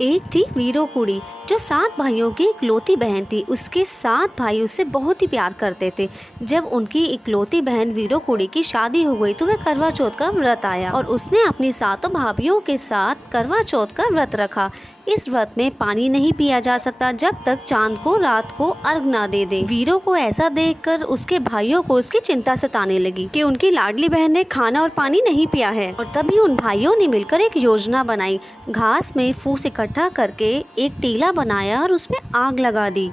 एक थी वीरो कुड़ी जो 7 भाइयों की इकलौती बहन थी। उसके 7 भाई उससे बहुत ही प्यार करते थे। जब उनकी इकलौती बहन वीरो कुड़ी की शादी हो गई तो वह करवा चौथ का व्रत आया और उसने अपनी 7 भाभीियों के साथ करवा चौथ का व्रत रखा। इस व्रत में पानी नहीं पिया जा सकता जब तक चांद को रात को अर्घ ना दे दे। वीरो को ऐसा देखकर उसके भाइयों को उसकी चिंता सताने लगी कि उनकी लाडली बहन ने खाना और पानी नहीं पिया है। और तभी उन भाइयों ने मिलकर एक योजना बनाई। घास में फूस इकट्ठा करके एक टीला बनाया और उसमें आग लगा दी।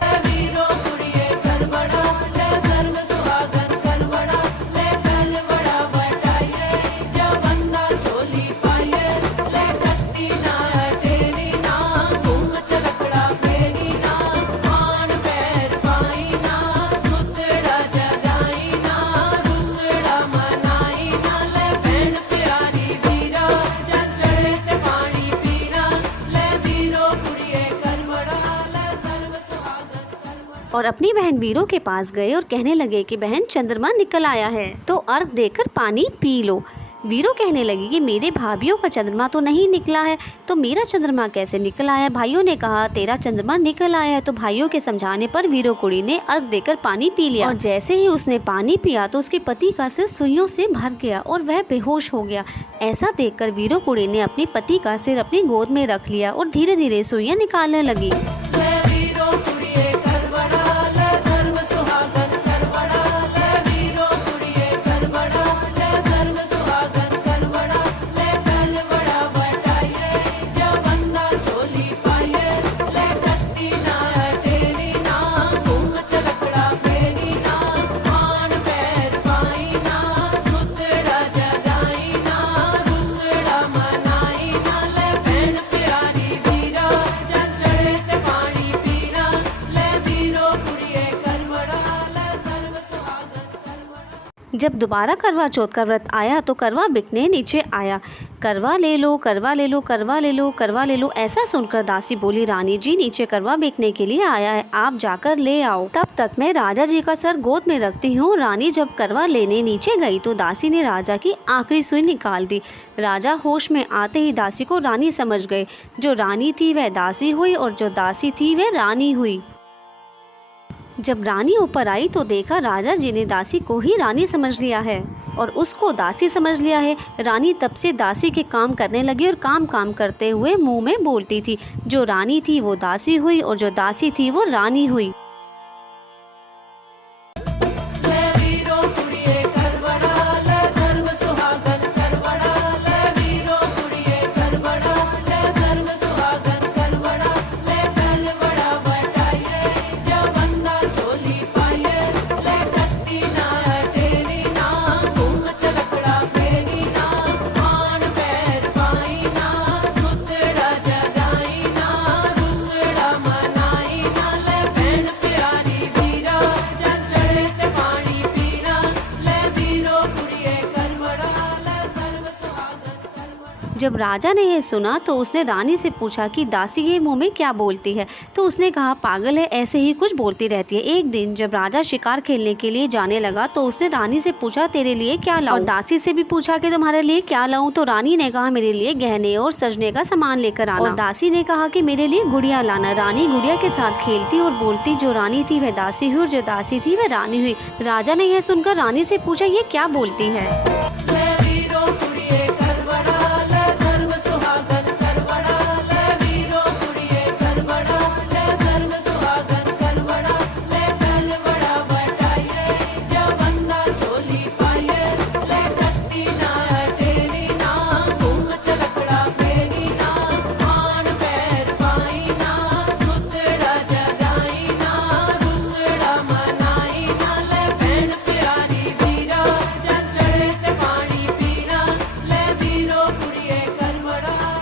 और अपनी बहन वीरो के पास गए और कहने लगे कि बहन चंद्रमा निकल आया है तो अर्घ देकर पानी पी लो। वीरो कहने लगी कि मेरे भाभीियों का चंद्रमा तो नहीं निकला है तो मेरा चंद्रमा कैसे निकल आया। भाइयों ने कहा तेरा चंद्रमा निकल आया है। तो भाइयों के समझाने पर वीरो कुड़ी ने अर्घ देकर पानी पी लिया और जैसे ही उसने पानी पिया तो उसके पति का सिर सुइयों से भर गया और वह बेहोश हो गया। ऐसा देखकर वीरो कुड़ी ने अपने पति का सिर अपनी गोद में रख लिया और धीरे धीरे सुइयां निकालने लगी। जब दोबारा करवा चौथ का व्रत आया तो करवा बिकने नीचे आया। करवा ले लो, करवा ले लो, करवा ले लो, करवा ले लो। ऐसा सुनकर दासी बोली रानी जी नीचे करवा बिकने के लिए आया है, आप जाकर ले आओ। तब तक मैं राजा जी का सर गोद में रखती हूँ। रानी जब करवा लेने नीचे गई तो दासी ने राजा की आखिरी सुई निकाल दी। राजा होश में आते ही दासी को रानी समझ गए। जो रानी थी वह दासी हुई और जो दासी थी वह रानी हुई। जब रानी ऊपर आई तो देखा राजा जी ने दासी को ही रानी समझ लिया है और उसको दासी समझ लिया है। रानी तब से दासी के काम करने लगी और काम करते हुए मुंह में बोलती थी। जो रानी थी वो दासी हुई और जो दासी थी वो रानी हुई। जब राजा ने यह सुना तो उसने रानी से पूछा कि दासी ये मुंह में क्या बोलती है। तो उसने कहा पागल है, ऐसे ही कुछ बोलती रहती है। एक दिन जब राजा शिकार खेलने के लिए जाने लगा तो उसने रानी से पूछा तेरे लिए क्या लाऊं। और दासी से भी पूछा कि तुम्हारे लिए क्या लाऊं। तो रानी ने कहा मेरे लिए गहने और सजने का सामान लेकर आना। और दासी ने कहा कि मेरे लिए गुड़िया लाना। रानी गुड़िया के साथ खेलती और बोलती। जो रानी थी वह दासी हुई और जो दासी थी वह रानी हुई। राजा ने यह सुनकर रानी से पूछा ये क्या बोलती है।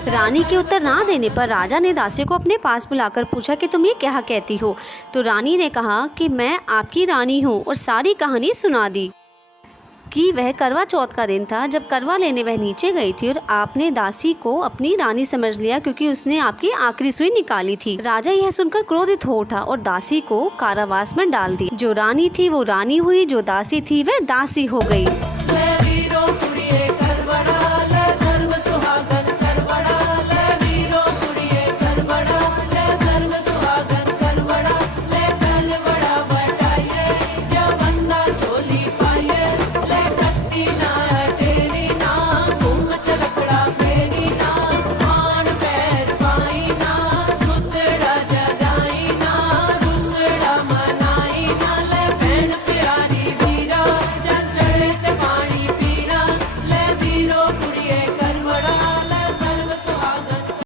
रानी के उत्तर ना देने पर राजा ने दासी को अपने पास बुलाकर पूछा कि तुम ये क्या कहती हो। तो रानी ने कहा कि मैं आपकी रानी हूँ और सारी कहानी सुना दी कि वह करवा चौथ का दिन था जब करवा लेने वह नीचे गई थी और आपने दासी को अपनी रानी समझ लिया क्योंकि उसने आपकी आखिरी सुई निकाली थी। राजा यह सुनकर क्रोधित हो उठा और दासी को कारावास में डाल दिया। जो रानी थी वो रानी हुई, जो दासी थी वह दासी हो गई।